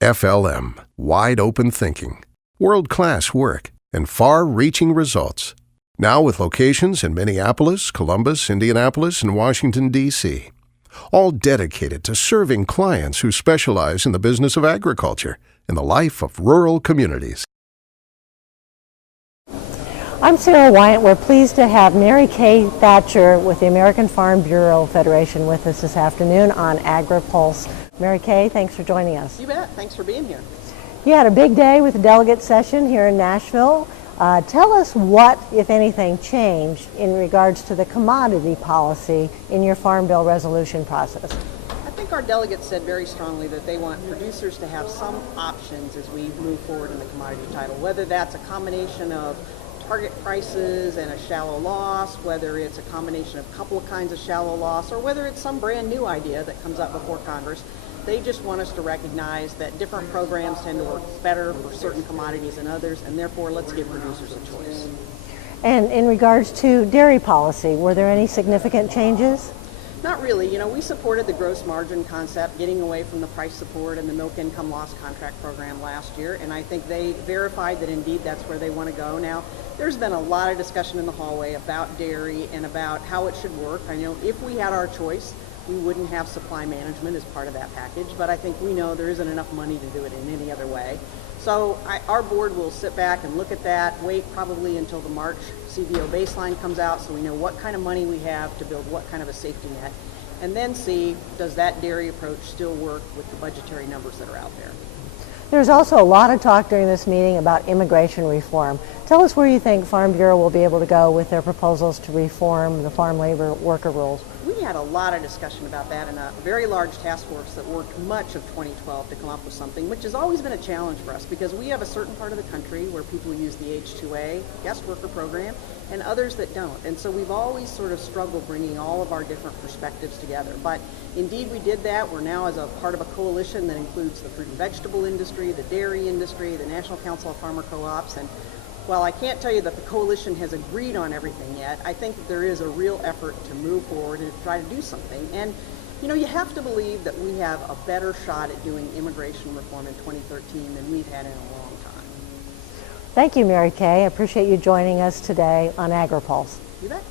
FLM, wide open thinking, world-class work, and far-reaching results. Now with locations in Minneapolis, Columbus, Indianapolis, and Washington, D.C. All dedicated to serving clients who specialize in the business of agriculture and the life of rural communities. I'm Sara Wyant. We're pleased to have Mary Kay Thatcher with the American Farm Bureau Federation with us this afternoon on Agri-Pulse. Mary Kay, thanks for joining us. You bet. Thanks for being here. You had a big day with the delegate session here in Nashville. Tell us what, if anything, changed in regards to the commodity policy in your Farm Bill resolution process. I think our delegates said very strongly that they want producers to have some options as we move forward in the commodity title, whether that's a combination of target prices and a shallow loss, whether it's a combination of a couple of kinds of shallow loss, or whether it's some brand new idea that comes up before Congress. They just want us to recognize that different programs tend to work better for certain commodities than others, and therefore let's give producers a choice. And in regards to dairy policy, were there any significant changes? Not really. You know, we supported the gross margin concept, getting away from the price support and the milk income loss contract program last year, and I think they verified that indeed that's where they want to go. Now, there's been a lot of discussion in the hallway about dairy and about how it should work. I know if we had our choice, we wouldn't have supply management as part of that package, but I think we know there isn't enough money to do it in any other way. So our board will sit back and look at that, wait probably until the March CBO baseline comes out so we know what kind of money we have to build what kind of a safety net, and then see, does that dairy approach still work with the budgetary numbers that are out there. There's also a lot of talk during this meeting about immigration reform. Tell us where you think Farm Bureau will be able to go with their proposals to reform the farm labor worker rules. We had a lot of discussion about that in a very large task force that worked much of 2012 to come up with something, which has always been a challenge for us because we have a certain part of the country where people use the H-2A guest worker program and others that don't. And so we've always sort of struggled bringing all of our different perspectives together. But indeed we did that. We're now as a part of a coalition that includes the fruit and vegetable industry, the dairy industry, the National Council of Farmer Co-ops, and while I can't tell you that the coalition has agreed on everything yet, I think that there is a real effort to move forward and try to do something. And, you know, you have to believe that we have a better shot at doing immigration reform in 2013 than we've had in a long time. Thank you, Mary Kay. I appreciate you joining us today on Agri-Pulse. You bet.